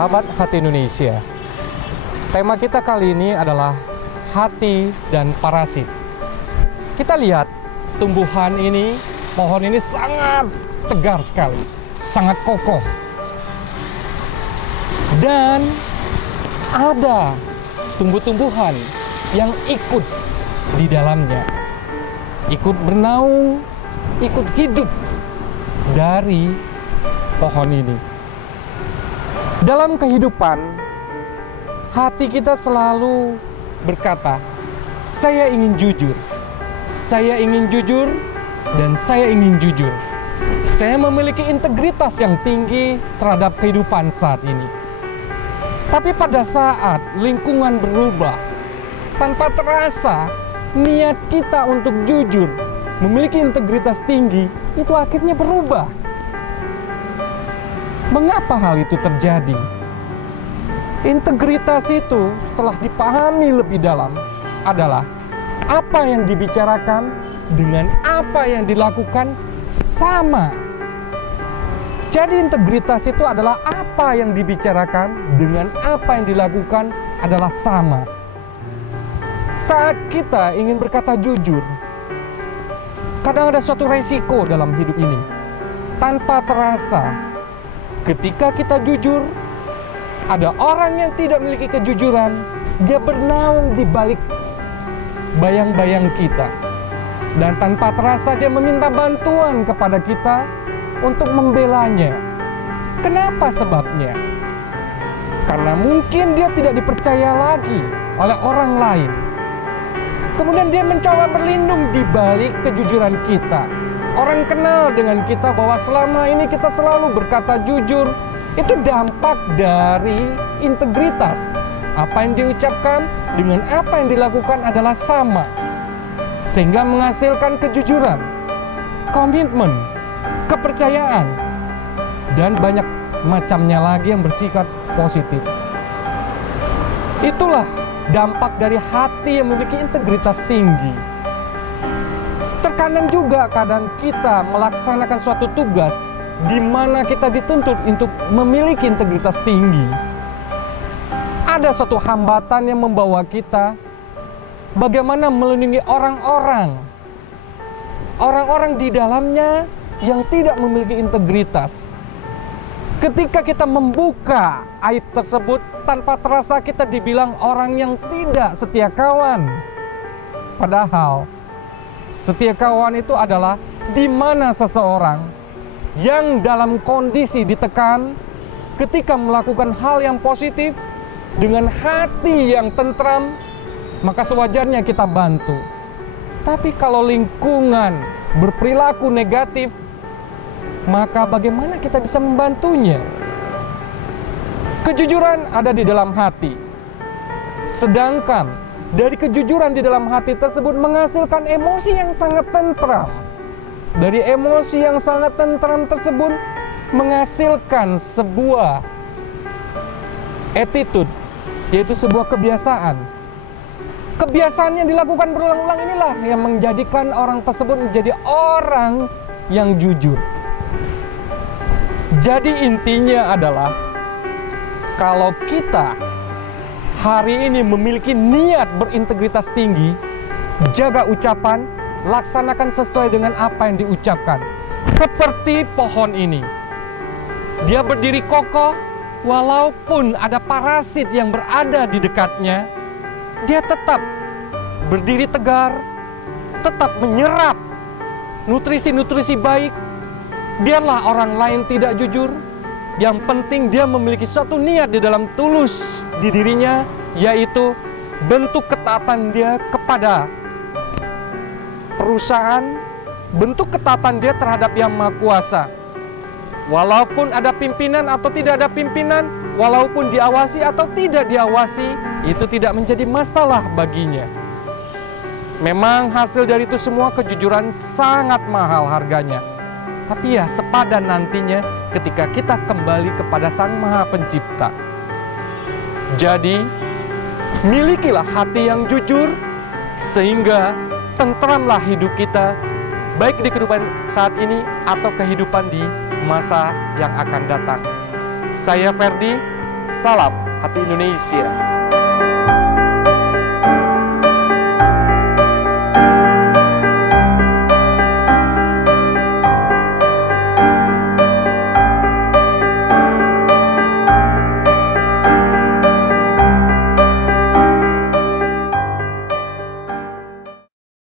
Sahabat Hati Indonesia, tema kita kali ini adalah hati dan parasit. Kita lihat tumbuhan ini, pohon ini sangat tegar sekali, sangat kokoh. Dan ada tumbuh-tumbuhan yang ikut di dalamnya, ikut bernaung, ikut hidup dari pohon ini. Dalam kehidupan, hati kita selalu berkata, saya ingin jujur, saya ingin jujur, dan saya ingin jujur. Saya memiliki integritas yang tinggi terhadap kehidupan saat ini. Tapi pada saat lingkungan berubah, tanpa terasa, niat kita untuk jujur, memiliki integritas tinggi, itu akhirnya berubah. Mengapa hal itu terjadi? Integritas itu setelah dipahami lebih dalam adalah apa yang dibicarakan dengan apa yang dilakukan sama. Jadi integritas itu adalah apa yang dibicarakan dengan apa yang dilakukan adalah sama. Saat kita ingin berkata jujur, kadang ada suatu resiko dalam hidup ini. Tanpa terasa, ketika kita jujur, ada orang yang tidak memiliki kejujuran, dia bernaung di balik bayang-bayang kita. Dan tanpa terasa dia meminta bantuan kepada kita untuk membelanya. Kenapa sebabnya? Karena mungkin dia tidak dipercaya lagi oleh orang lain. Kemudian dia mencoba berlindung di balik kejujuran kita. Orang kenal dengan kita bahwa selama ini kita selalu berkata jujur. Itu dampak dari integritas. Apa yang diucapkan dengan apa yang dilakukan adalah sama, sehingga menghasilkan kejujuran, komitmen, kepercayaan, dan banyak macamnya lagi yang bersifat positif. Itulah dampak dari hati yang memiliki integritas tinggi. Terkadang juga kadang kita melaksanakan suatu tugas di mana kita dituntut untuk memiliki integritas tinggi. Ada suatu hambatan yang membawa kita bagaimana melindungi orang-orang di dalamnya yang tidak memiliki integritas. Ketika kita membuka aib tersebut, tanpa terasa kita dibilang orang yang tidak setia kawan. Padahal setia kawan itu adalah di mana seseorang yang dalam kondisi ditekan, ketika melakukan hal yang positif dengan hati yang tentram, maka sewajarnya kita bantu. Tapi kalau lingkungan berperilaku negatif, maka bagaimana kita bisa membantunya? Kejujuran ada di dalam hati, sedangkan dari kejujuran di dalam hati tersebut menghasilkan emosi yang sangat tentram. Dari emosi yang sangat tentram tersebut menghasilkan sebuah attitude, yaitu sebuah kebiasaan. Kebiasaan yang dilakukan berulang-ulang inilah yang menjadikan orang tersebut menjadi orang yang jujur. Jadi intinya adalah, kalau kita hari ini memiliki niat berintegritas tinggi, jaga ucapan, laksanakan sesuai dengan apa yang diucapkan. Seperti pohon ini, dia berdiri kokoh walaupun ada parasit yang berada di dekatnya. Dia tetap berdiri tegar, tetap menyerap nutrisi-nutrisi baik. Biarlah orang lain tidak jujur, yang penting dia memiliki suatu niat di dalam tulus di dirinya, yaitu bentuk ketaatan dia kepada perusahaan, bentuk ketaatan dia terhadap Yang Maha Kuasa. Walaupun ada pimpinan atau tidak ada pimpinan, walaupun diawasi atau tidak diawasi, itu tidak menjadi masalah baginya. Memang hasil dari itu semua kejujuran sangat mahal harganya. Tapi ya sepadan nantinya ketika kita kembali kepada Sang Maha Pencipta. Jadi, milikilah hati yang jujur, sehingga tentramlah hidup kita, baik di kehidupan saat ini atau kehidupan di masa yang akan datang. Saya Ferdi, Salam Hati Indonesia.